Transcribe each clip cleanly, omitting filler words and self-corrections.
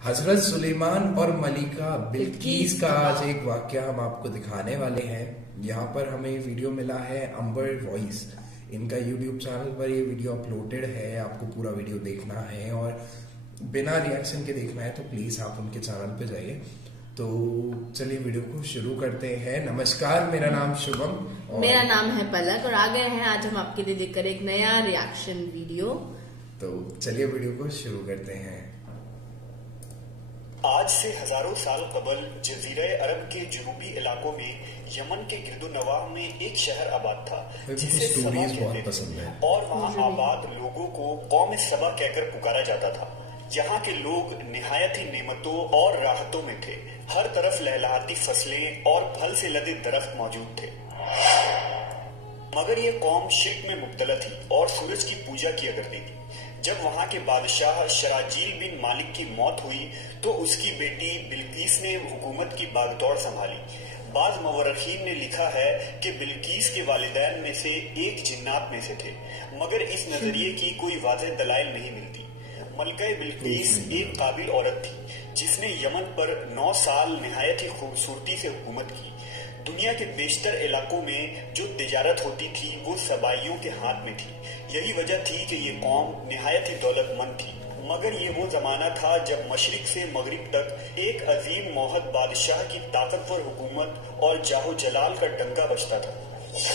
हजरत सुलेमान और मलिका बिल्कीस का आज एक वाकया हम आपको दिखाने वाले हैं। यहाँ पर हमें वीडियो मिला है अंबर वॉइस, इनका यूट्यूब चैनल पर ये वीडियो अपलोडेड है। आपको पूरा वीडियो देखना है और बिना रिएक्शन के देखना है तो प्लीज आप उनके चैनल पे जाइए। तो चलिए वीडियो को शुरू करते हैं। नमस्कार, मेरा नाम शुभम और मेरा नाम है पलक और आ गए हैं आज हम आपके लिए देखकर एक नया रिएक्शन वीडियो। तो चलिए वीडियो को शुरू करते हैं। आज से हजारों साल कबल जजीरा अरब के जुनूबी इलाकों में यमन के गिरदोनवाह में एक शहर आबाद था जिसे सबा कहते थे और वहाँ आबाद लोगों को कौम सबा कहकर पुकारा जाता था। यहाँ के लोग निहायत ही नेमतों और राहतों में थे। हर तरफ लहलहाती फसलें और फल से लदे दरख्त मौजूद थे, मगर ये कौम शिर्क में मुब्तला थी और सूरज की पूजा किया करती थी। जब वहाँ के बादशाह शराजील बिन मालिक की मौत हुई तो उसकी बेटी बिल्कीस ने हुकूमत की बागदौड़ संभाली। बाज मवर्रखीन ने लिखा है कि बिल्कीस के वालिदैन में से एक जिन्नात में से थे, मगर इस नजरिए की कोई वाज़ेह दलाइल नहीं मिलती। मलका बिल्कीस एक काबिल औरत थी जिसने यमन पर 9 साल निहायत ही खूबसूरती से हुकूमत की। दुनिया के बेशतर इलाकों में जो तिजारत होती थी वो सबाइयों के हाथ में थी। यही वजह थी कि ये कौम निहायत ही दौलतमंद थी, मगर ये वो जमाना था जब मशरिक से मगरिब तक एक अजीम मोहद बादशाह की ताकतवर हुकूमत और जाहो जलाल का डंका बजता था,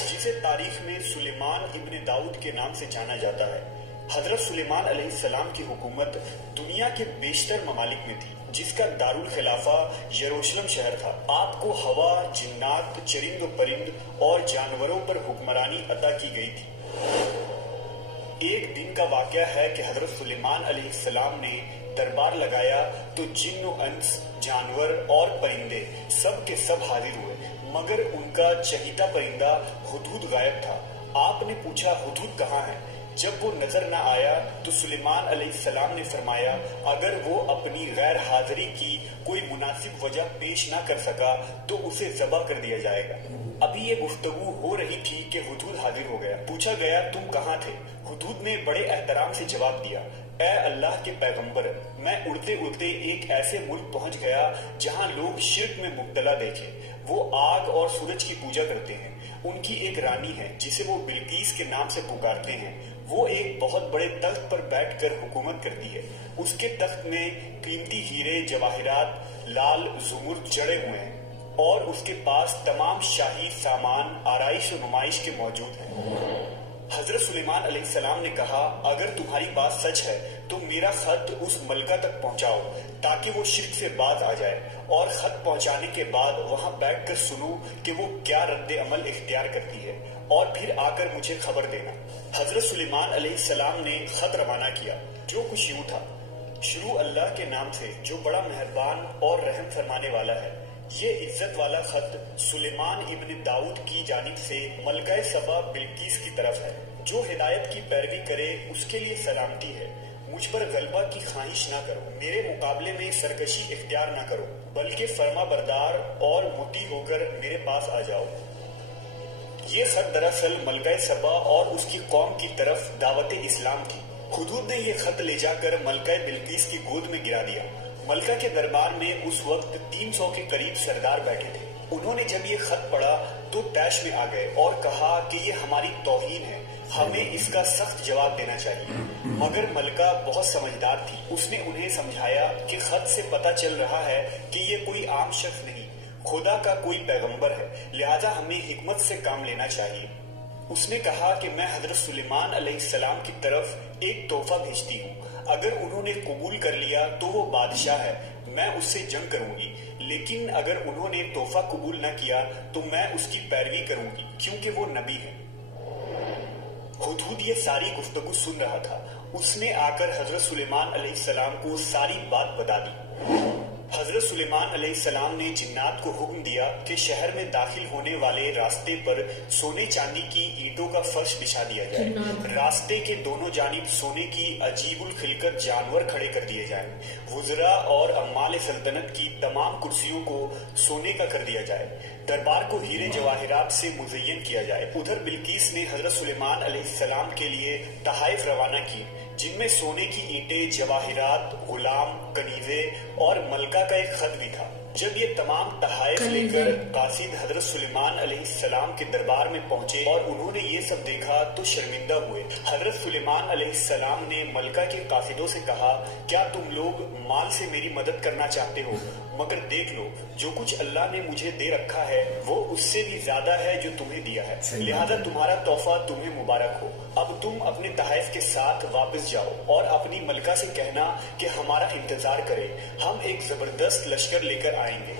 जिसे तारीख में सुलेमान इब्न दाऊद के नाम से जाना जाता है। हजरत सुलेमान अलैहिस्सलाम की हुकूमत दुनिया के बेशतर ममालिक में थी, जिसका दारुल खिलाफा यरूशलेम शहर था। आपको हवा, जिन्नात, चरिंद व परिंद और जानवरों पर हुक्मरानी अता की गई थी। एक दिन का वाकया है कि हजरत सुलेमान अलैहिस्सलाम ने दरबार लगाया तो जिन्न व इंस, जानवर और परिंदे सब के सब हाजिर हुए, मगर उनका चहीता परिंदा हुदहुद गायब था। आपने पूछा, हुदहुद कहाँ है? जब वो नजर न आया तो सुलेमान अलैहिस्सलाम ने फरमाया, अगर वो अपनी गैर हाजिरी की कोई मुनासिब वजह पेश न कर सका तो उसे ज़बह कर दिया जाएगा। अभी ये गुफ्तगू हो रही थी कि हुदहुद हाजिर हो गया। पूछा गया, तुम कहाँ थे? हुदहुद ने बड़े एहतराम से जवाब दिया, ए अल्लाह के पैगंबर, मैं उड़ते उड़ते एक ऐसे मुल्क पहुंच गया जहां लोग शिर्क में मुब्तला देखे। वो आग और सूरज की पूजा करते हैं। उनकी एक रानी है जिसे वो बिल्कीस के नाम से पुकारते हैं। वो एक बहुत बड़े तख्त पर बैठकर हुकूमत करती है। उसके तख्त में कीमती हीरे, जवाहिरात, लाल जुमुर्द जड़े हुए हैं और उसके पास तमाम शाही सामान आराइश और नुमाइश के मौजूद हैं। हजरत सुलेमान अलैहिस्सलाम ने कहा, अगर तुम्हारी बात सच है तो मेरा खत उस मलका तक पहुंचाओ ताकि वो शिर्क से बाज आ जाए, और खत पहुंचाने के बाद वहां बैठकर सुनूं कि वो क्या रद्द अमल इख्तियार करती है, और फिर आकर मुझे खबर देना। हजरत सुलेमान अलैहिस्सलाम ने खत रवाना किया, जो कुछ यूं था, शुरू अल्लाह के नाम से जो बड़ा मेहरबान और रहम फरमाने वाला है। ये इज्जत वाला खत सुलेमान इब्न दाऊद की जानिब से मलका सबा बिल्कीस की तरफ है। जो हिदायत की पैरवी करे उसके लिए सलामती है। मुझ पर गलबा की ख्वाहिश ना करो, मेरे मुकाबले में सरकशी इख्तियार ना करो, बल्कि फर्मा बरदार और मुती होकर मेरे पास आ जाओ। ये खत दरअसल मलका सबा और उसकी कौम की तरफ दावत इस्लाम थी। हुदहुद ने ये खत ले जाकर मलका बिल्कीस की गोद में गिरा दिया। मलका के दरबार में उस वक्त 300 के करीब सरदार बैठे थे। उन्होंने जब ये खत पढ़ा तो तैश में आ गए और कहा कि ये हमारी तौहीन है, हमें इसका सख्त जवाब देना चाहिए। मगर मलका बहुत समझदार थी। उसने उन्हें समझाया कि खत से पता चल रहा है कि ये कोई आम शख्स नहीं, खुदा का कोई पैगंबर है, लिहाजा हमें हिकमत से काम लेना चाहिए। उसने कहा कि मैं हजरत सुलेमान अलैहिस्सलाम की तरफ एक तोहफा भेजती हूँ। अगर उन्होंने कबूल कर लिया तो वो बादशाह है, मैं उससे जंग करूंगी, लेकिन अगर उन्होंने तोहफा कबूल न किया तो मैं उसकी पैरवी करूंगी, क्योंकि वो नबी है। हुदहुद ये सारी गुफ्तगू सुन रहा था। उसने आकर हजरत सुलेमान अलैहिस्सलाम को सारी बात बता दी। हजरत सुलेमान अलैहिस्सलाम ने जिन्नात को हुक्म दिया कि शहर में दाखिल होने वाले रास्ते पर सोने चांदी की ईंटों का फर्श बिछा दिया जाए। रास्ते के दोनों जानिब सोने की अजीबुल खिलकत जानवर खड़े कर दिए जाएं। वुज़रा और अम्माल सल्तनत की तमाम कुर्सियों को सोने का कर दिया जाए। दरबार को हीरे जवाहिरात से मुज़य्यन किया जाए। उधर बिल्कीस ने हजरत सुलेमान अलैहिस्सलाम के लिए तहाइफ रवाना की, जिनमें सोने की ईंटें, जवाहिरात, गुलाम, कनीजे اور ملکہ کا ایک خط بھی تھا۔ جب یہ تمام تحائف لے کر قاصد حضرت سلیمان علیہ السلام کے دربار میں پہنچے اور انہوں نے یہ سب دیکھا تو شرمندہ ہوئے۔ حضرت سلیمان علیہ السلام نے ملکہ کے قاصدوں سے کہا، کیا تم لوگ مال سے میری مدد کرنا چاہتے ہو؟ مگر دیکھ لو، جو کچھ اللہ نے مجھے دے رکھا ہے وہ اس سے بھی زیادہ ہے جو تمہیں دیا ہے، لہذا تمہارا تحفہ تمہیں مبارک ہو۔ اب تم اپنے تحائف کے ساتھ واپس جاؤ اور اپنی ملکہ سے کہنا کہ ہمارا انتظار کرے، ہم ایک زبردست لشکر لے کر آئیں گے۔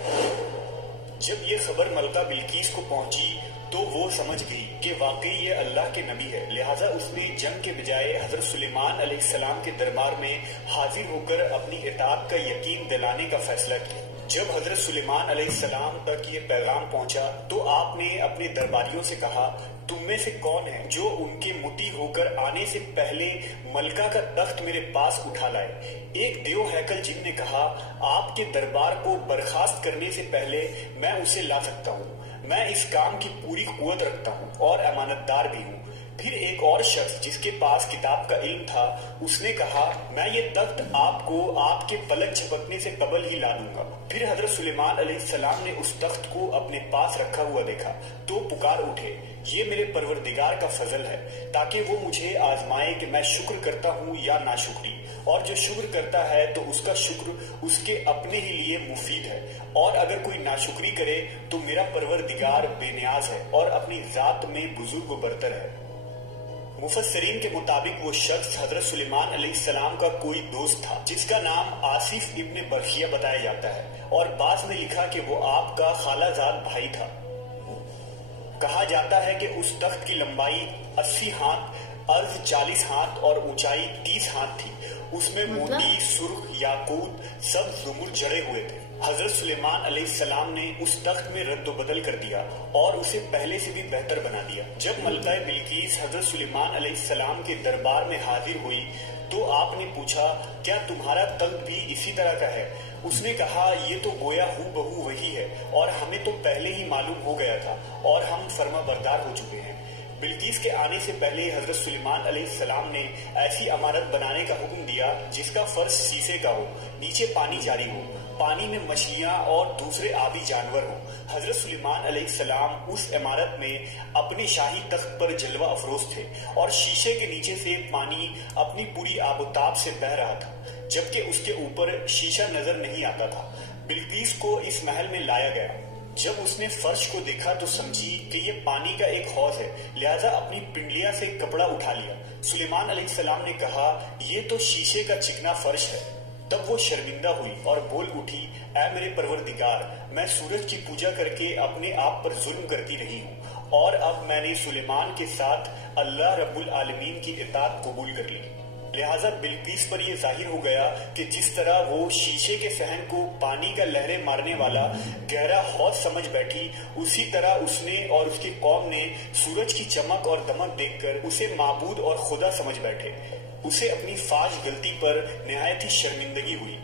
جب یہ خبر ملکہ بلقیس کو پہنچی تو وہ سمجھ گئی کہ واقعی یہ اللہ کے نبی ہے، لہٰذا اس نے جنگ کے بجائے حضرت سلیمان علیہ السلام کے دربار میں حاضر ہو کر اپنی اطاعت کا یقین دلانے کا فیصلہ کیا۔ جب حضرت سلیمان علیہ السلام تک یہ پیغام پہنچا تو آپ نے اپنے درباریوں سے کہا، تم میں سے کون ہے جو ان کے مطیع ہو کر آنے سے پہلے ملکہ کا تخت میرے پاس اٹھا لائے؟ ایک دیو ہیکل جن نے کہا، آپ کے دربار کو برخاست کرنے سے پہلے میں اسے لا سکتا ہوں، میں اس کام کی پوری قوت رکھتا ہوں اور امانت دار بھی ہوں۔ پھر ایک اور شخص جس کے پاس کتاب کا علم تھا، اس نے کہا، میں یہ تخت آپ کو آپ کے پلک جھپکنے سے قبل ہی لا دوں گا۔ پھر حضرت سلیمان علیہ السلام نے اس تخت کو اپنے پاس رکھا ہوا دیکھا تو پکار اٹھے، یہ میرے پروردگار کا فضل ہے تاکہ وہ مجھے آزمائے کہ میں شکر کرتا ہوں یا ناشکری، اور جو شکر کرتا ہے تو اس کا شکر اس کے اپنے ہی لیے مفید ہے، اور اگر کوئی ناشکری کرے تو میرا پروردگار بے نیاز ہے اور اپنی ذات میں بزرگ و برتر ہے۔ مفسرین کے مطابق وہ شخص حضرت سلیمان علیہ السلام کا کوئی دوست تھا جس کا نام آصف ابن برخیہ بتایا جاتا ہے، اور بعض میں لکھا کہ وہ آپ کا خالہ زاد بھائی تھا۔ کہا جاتا ہے کہ اس تخت کی لمبائی 80 ہاتھ، عرض 40 ہاتھ اور اونچائی 30 ہاتھ تھی۔ اس میں موتی، سرخ، یاقوت، سب زمر جڑے ہوئے تھے۔ حضرت سلیمان علیہ السلام نے اس تخت میں رد و بدل کر دیا اور اسے پہلے سے بھی بہتر بنا دیا۔ جب ملکہ بلقیس حضرت سلیمان علیہ السلام کے دربار میں حاضر ہوئی تو آپ نے پوچھا، کیا تمہارا تخت بھی اسی طرح کا ہے؟ اس نے کہا، یہ تو گویا ہو بہو وہی ہے، اور ہمیں تو پہلے ہی معلوم ہو گیا تھا اور ہم فرما بردار ہو چکے ہیں۔ بلقیس کے آنے سے پہلے حضرت سلیمان علیہ السلام نے ایسی عمارت بنانے کا حکم دیا جس کا فرش شیشے کا ہو، نیچے پانی جاری ہو، پانی میں مچھلیاں اور دوسرے آبی جانور ہوں۔ حضرت سلیمان علیہ السلام اس عمارت میں اپنے شاہی تخت پر جلوہ افروز تھے، اور شیشے کے نیچے سے پانی اپنی پوری آب و تاب سے بہہ رہا تھا، جبکہ اس کے اوپر شیشہ نظر نہیں آتا تھا۔ بلقیس کو اس محل میں لایا گیا۔ جب اس نے فرش کو دیکھا تو سمجھی کہ یہ پانی کا ایک حوض ہے، لہذا اپنی پنڈلیا سے کپڑا اٹھا لیا۔ سلیمان علیہ السلام نے کہا، یہ تو شیشے کا چکنا فرش ہے۔ تب وہ شرمندہ ہوئی اور بول اٹھی، اے میرے پروردگار، میں سورج کی پوجا کر کے اپنے آپ پر ظلم کرتی رہی ہوں، اور اب میں نے سلیمان کے ساتھ اللہ رب العالمین کی اطاعت قبول کر لی۔ لہٰذا بلقیس پر یہ ظاہر ہو گیا کہ جس طرح وہ شیشے کے صحن کو پانی کا لہریں مارنے والا گہرا حوض سمجھ بیٹھی، اسی طرح اس نے اور اس کی قوم نے سورج کی چمک اور دمک دیکھ کر اسے معبود اور خدا سمجھ بیٹھے۔ اسے اپنی فاش غلطی پر نہایت ہی شرمندگی ہوئی۔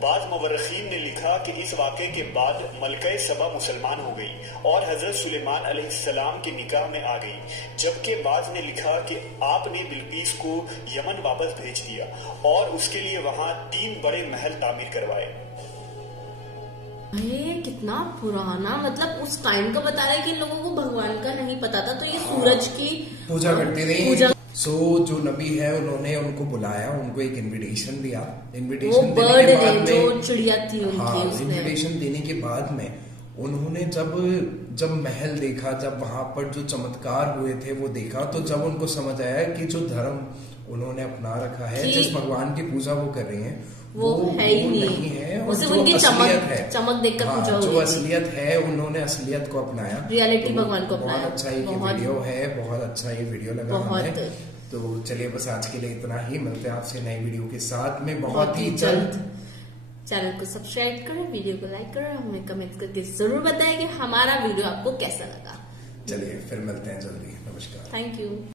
بعض مورخین نے لکھا کہ اس واقعے کے بعد ملکہ سبا مسلمان ہو گئی اور حضرت سلیمان علیہ السلام کے نکاح میں آ گئی، جبکہ بعض نے لکھا کہ آپ نے بلقیس کو یمن واپس بھیج دیا اور اس کے لیے وہاں 3 بڑے محل تعمیر کروائے۔ کتنا پرانا، مطلب اس ٹائم کا بتا رہا ہے کہ ان لوگوں کو بھگوان کا نہیں پتا تھا، تو یہ سورج کی پوجا کرتے رہے۔ جو نبی ہے انہوں نے ان کو بلایا، ان کو ایک انویٹیشن دیا، انویٹیشن دینے کے بعد میں انہوں نے جب محل دیکھا، جب وہاں پر جو چمتکار ہوئے تھے وہ دیکھا، تو جب ان کو سمجھ آیا کہ جو دھرم انہوں نے اپنا رکھا ہے، جس بھگوان کی پوجا وہ کر رہے ہیں وہ ہے ہی نہیں ہے، چمک دیکھ کر جو اصلیت ہے انہوں نے اصلیت کو اپنایا، ریالٹی بھگوان کو اپنایا۔ بہت اچھا یہ ویڈیو ہے، بہت اچھا یہ ویڈیو لگا ہمیں۔ تو چلیے بس آج کے لیے اتنا ہی، ملتے ہیں آپ سے نئی ویڈیو کے ساتھ میں بہت ہی جلد۔ چینل کو سبسکرائب کریں، ویڈیو کو لائک کریں، ہمیں کمنٹ کر کے ضرور بتائیں کہ ہمارا ویڈیو آپ کو کیسا لگا۔ چلیے پھر ملتے ہیں جلدی، نمسکار، تھینک یو۔